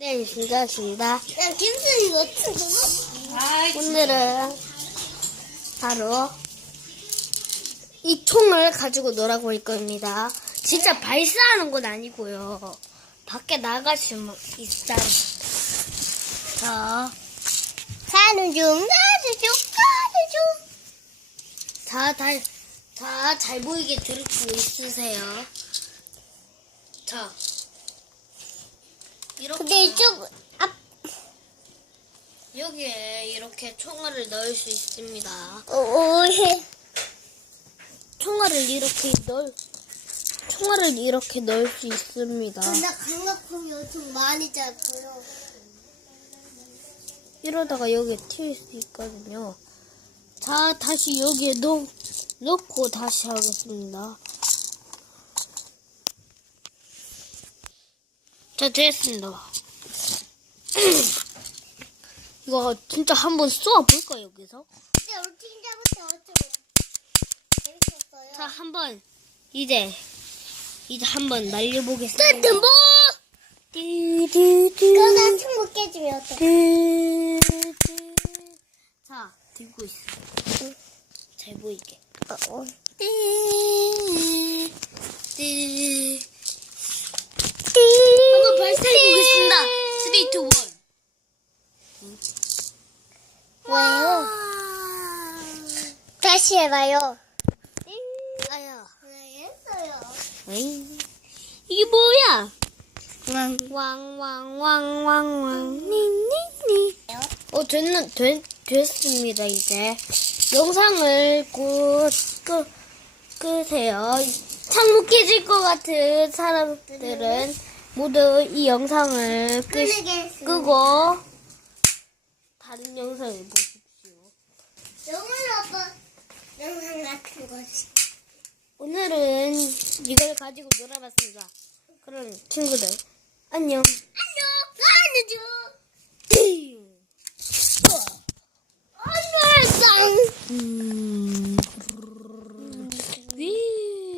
네, 반갑습니다. 야, 김수 이거 오늘은 바로 이 총을 가지고 놀아고 할 겁니다. 진짜 발사하는 건 아니고요. 밖에 나가시면 있어요. 자, 가는 중, 가는 중, 가는 중. 자, 다, 자, 잘 보이게 들고 있으세요. 자, 이렇게 근데 이쪽, 앞, 여기에 이렇게 총알을 넣을 수 있습니다. 어, 어, 해. 총알을 이렇게 넣을 총알을 이렇게 넣을 수 있습니다. 근데 강력품이 엄청 많이 잡고요. 이러다가 여기에 튈 수 있거든요. 자, 다시 여기에 넣, 넣고 다시 하겠습니다. 자, 됐습니다. 이거 진짜 한번 쏘아볼까, 여기서? 근데 우리 팀 잡을 때 어쩌고. 재밌었어요. 자, 한번, 이제, 이제 한번 날려보겠습니다. 뭐? 띠디디. 그러다 친구 깨지면 어떡해. 자, 들고 있어. 잘 보이게. 어, 어. 띠. 띠. 한번 발사해 보겠습니다. 3, 2, 1. 왜요? 다시 해봐요. 네, 했어요. 에잉. 이게 뭐야? 왕 왕왕왕왕왕 니니니. 어 됐는 됐 됐습니다 이제 영상을 곧 끄, 끄세요. 창문 깨질 것 같은 사람들은 모두 이 영상을 끄, 끄고 다른 영상을 보십시오. 영어는 어떤 영상 같은 거지. 오늘은 이걸 가지고 놀아봤습니다. 그럼 친구들 안녕. 안녕. 띵.